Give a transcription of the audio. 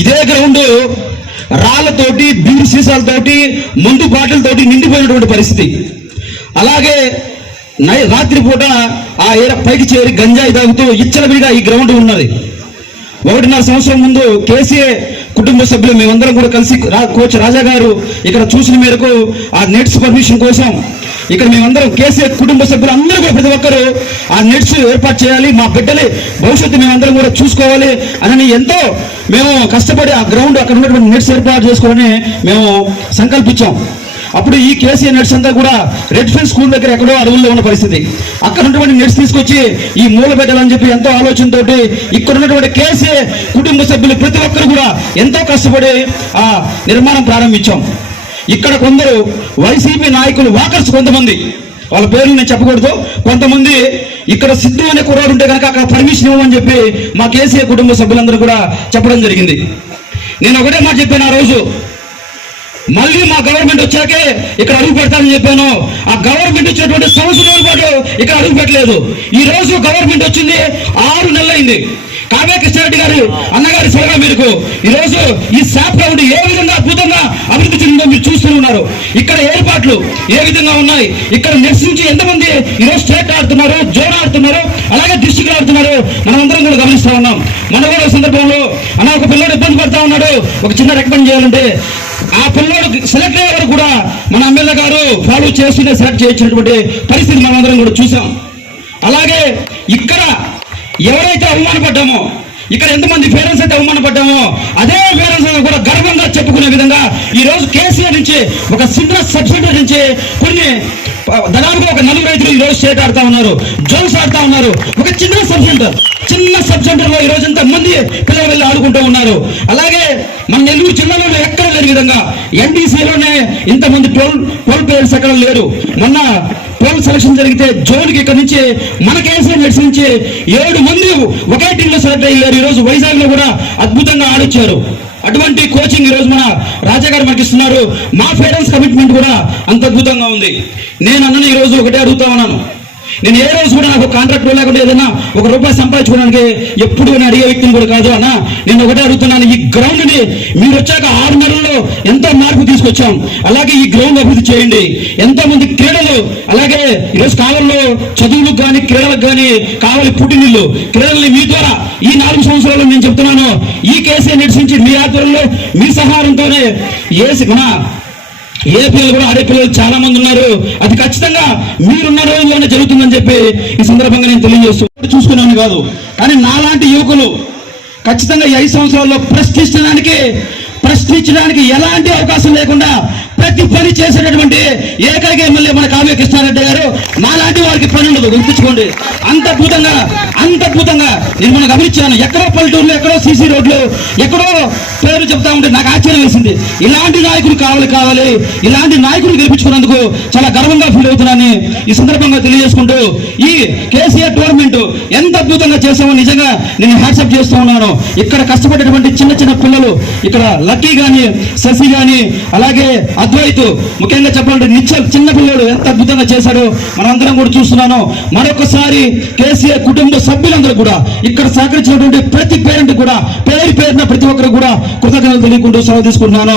ఇదే ground రాళ్లతోటి beer సీసాలతోటి మందు బాటిల్తోటి నిండిపోయినటువంటి పరిస్థితి. అలాగే రాత్రిపూట ఆ పైకి చేరి గంజాయి తాగుతూ ఇచ్చలవిడిగా ఈ గ్రౌండ్ ఉన్నది. 1.5 సంవత్సరం ముందు కేసీఏ కుటుంబ సభ్యులు మేమందరం కూడా కలిసి కోచ్ రాజా గారు ఇక్కడ చూసిన మేరకు ఆ నెట్స్ పర్మిషన్ కోసం ఇక్కడ మేమందరం కేసీఏ కుటుంబ సభ్యులు అందరూ కూడా ప్రతి ఒక్కరు ఆ నెట్స్ ఏర్పాటు చేయాలి, మా బిడ్డలే భవిష్యత్తు మేమందరం కూడా చూసుకోవాలి అని ఎంతో మేము కష్టపడి ఆ గ్రౌండ్ అక్కడ ఉన్నటువంటి నెట్స్ ఏర్పాటు చేసుకోవాలని మేము సంకల్పించాం. అప్పుడు ఈ కేసీఏ నెట్స్ అంతా కూడా రెడ్ ఫీల్డ్ స్కూల్ దగ్గర ఎక్కడో అడవుల్లో ఉన్న పరిస్థితి. అక్కడ ఉన్నటువంటి నెట్స్ తీసుకొచ్చి ఈ మూల పెట్టాలని చెప్పి ఎంతో ఆలోచనతోటి ఇక్కడ ఉన్నటువంటి కేసీఏ కుటుంబ సభ్యులు ప్రతి ఒక్కరు కూడా ఎంతో కష్టపడి ఆ నిర్మాణం ప్రారంభించాం. ఇక్కడ కొందరు వైసీపీ నాయకులు వాకర్స్ కొంతమంది, వాళ్ళ పేర్లు నేను చెప్పకూడదు, కొంతమంది ఇక్కడ సిద్ధు అనే కుర్రాడు ఉంటే కనుక అక్కడ పర్మిషన్ ఇవ్వమని చెప్పి మా కేసీఏ కుటుంబ సభ్యులందరూ కూడా చెప్పడం జరిగింది. నేను ఒకటే మాట చెప్పాను ఆ రోజు, మళ్ళీ మా గవర్నమెంట్ వచ్చాకే ఇక్కడ అడుగు పెడతానని చెప్పాను. ఆ గవర్నమెంట్ వచ్చినటువంటి సంవత్సరాల పాటు ఇక్కడ అడుగు పెట్టలేదు. ఈ రోజు గవర్నమెంట్ వచ్చింది 6 నెలలైంది. కావ్య కృష్ణారెడ్డి గారు అన్నగారి సలహా మేరకు ఈరోజు ఈ శాప్ గ్రౌండ్ ఏ విధంగా అద్భుతంగా అభివృద్ధి చెందిందో మీరు చూస్తూ ఉన్నారు. ఇక్కడ ఏర్పాట్లు ఏ విధంగా ఉన్నాయి, ఇక్కడ నెక్స్ట్ నుంచి ఎంతమంది ఈరోజు స్టేట్ ఆడుతున్నారు, జోన్ ఆడుతున్నారు, అలాగే డిస్ట్రిక్ట్ ఆడుతున్నారు, మనమందరం కూడా గమనిస్తూ ఉన్నాం. మన కూడా సందర్భంలో అన్న ఒక పిల్లడు ఇబ్బంది పడతా ఉన్నాడు, ఒక చిన్న రికమెండ్ చేయాలంటే ఆ పిల్లడు సెలెక్ట్ అయ్యే వరకు కూడా మన ఎమ్మెల్యే గారు ఫాలో చేస్తూనే సెలెక్ట్ చేయించినటువంటి పరిస్థితి మనమందరం కూడా చూసాం. అలాగే ఇక్కడ ఎవరైతే అవమానపడ్డామో, ఇక్కడ ఎంతమంది పేరెంట్స్ అయితే అవమానపడ్డామో అదే పేరెంట్స్ కూడా గర్వంగా చెప్పుకునే విధంగా ఈ రోజు కేసీఆర్ నుంచి ఒక చిన్న సబ్సిడీ నుంచి కొన్ని దాదాపుగా ఒక 4 రైతులు ఈ రోజు స్టేట్ ఆడుతా ఉన్నారు, జోన్స్ ఆడుతా ఉన్నారు. ఒక చిన్న సబ్ సెంటర్ లో ఈ రోజు ఎంతమంది పిల్లలు వెళ్ళి ఆడుకుంటూ ఉన్నారు. అలాగే మన నెల్లూరు జిల్లాలో ఎక్కడ లేని విధంగా ఎన్టీసీలోనే ఇంతమంది 12 ప్లేయర్స్ ఎక్కడ లేరు. మొన్న 12 సెలక్షన్ జరిగితే జోన్కి ఇక్కడ నుంచి మన కేసీఆర్ నెట్స్ నుంచి 7 మంది ఒకే టీంలో సెలెక్ట్ అయ్యారు. ఈ రోజు వైజాగ్ లో కూడా అద్భుతంగా ఆడొచ్చారు. అటువంటి కోచింగ్ ఈ రోజు మన రాజా గారు మనకి ఇస్తున్నారు. మా పేరెంట్స్ కమిట్మెంట్ కూడా అంత అద్భుతంగా ఉంది. నేను అన్నని ఈ రోజు ఒకటే అడుగుతా ఉన్నాను, నేను ఏ రోజు కూడా నాకు కాంట్రాక్ట్ లేకుండా ఏదైనా ₹1 సంపాదించుకోవడానికి ఎప్పుడు నేను అడిగే వ్యక్తిని కూడా కాదు అన్న. నేను ఒకటే అడుగుతున్నాను, ఈ గ్రౌండ్ ని మీరు వచ్చాక 6 నెలల్లో ఎంతో మార్పు తీసుకొచ్చాం. అలాగే ఈ గ్రౌండ్ అభివృద్ధి చేయండి. ఎంతో మంది క్రీడలు, అలాగే ఈరోజు కావల్లో చదువులకు కానీ క్రీడలకు కానీ కావాలి పుట్టినిల్లు క్రీడల్ని మీ ద్వారా ఈ 4 సంవత్సరాల్లో నేను చెప్తున్నాను, ఈ కేసీఆర్ నెట్స్ నుంచి మీ ఆధ్వర్యంలో మీ సహాయంతోనే మన ఏపీలో కూడా ఆడే పిల్లలు చాలా మంది ఉన్నారు. అది ఖచ్చితంగా మీరున్న రోజుల్లోనే జరుగుతుందని చెప్పి ఈ సందర్భంగా నేను తెలియజేస్తూ చూసుకున్నాను కాదు, కానీ నాలాంటి యువకులు ఖచ్చితంగా ఈ 5 సంవత్సరాల్లో ప్రశ్నించడానికి ఎలాంటి అవకాశం లేకుండా ప్రతి పని చేసేటటువంటి ఏకైక ఎమ్మెల్యే మన కావ్య కృష్ణారెడ్డి గారు. మాలాంటి వారికి పని ఉండదు, గుర్తుంచుకోండి. అంత అద్భుతంగా నేను మనం గమనించాను. ఎక్కడో పల్లెటూరులో, ఎక్కడో సీసీ రోడ్లు, ఎక్కడో పేరు చెప్తా ఉంటే నాకు ఆశ్చర్యం వేసింది. ఇలాంటి నాయకులు కావాలి, ఇలాంటి నాయకులు గెలిపించుకున్నందుకు చాలా గర్వంగా ఫీల్ అవుతున్నానని ఈ సందర్భంగా తెలియజేసుకుంటూ, ఈ కేసీఆర్ టోర్నమెంట్ ఎంత అద్భుతంగా చేసామో నిజంగా నేను హ్యాట్సప్ చేస్తూ ఉన్నాను. ఇక్కడ కష్టపడేటువంటి చిన్న పిల్లలు, ఇక్కడ లక్కీ గాని, శశి గాని, అలాగే అద్వైత్, ముఖ్యంగా చెప్పాలంటే నిశ్చల్ చిన్న పిల్లలు ఎంత అద్భుతంగా చేశాడో మనందరం కూడా చూస్తున్నాను. మరొకసారి కేసీఆర్ కుటుంబ సభ్యులందరూ కూడా ఇక్కడ సహకరించినటువంటి ప్రతి పేరెంట్ కూడా పేరున ప్రతి ఒక్కరు కూడా కృతజ్ఞతలు తెలియకుండా సెలవు తీసుకుంటున్నాను.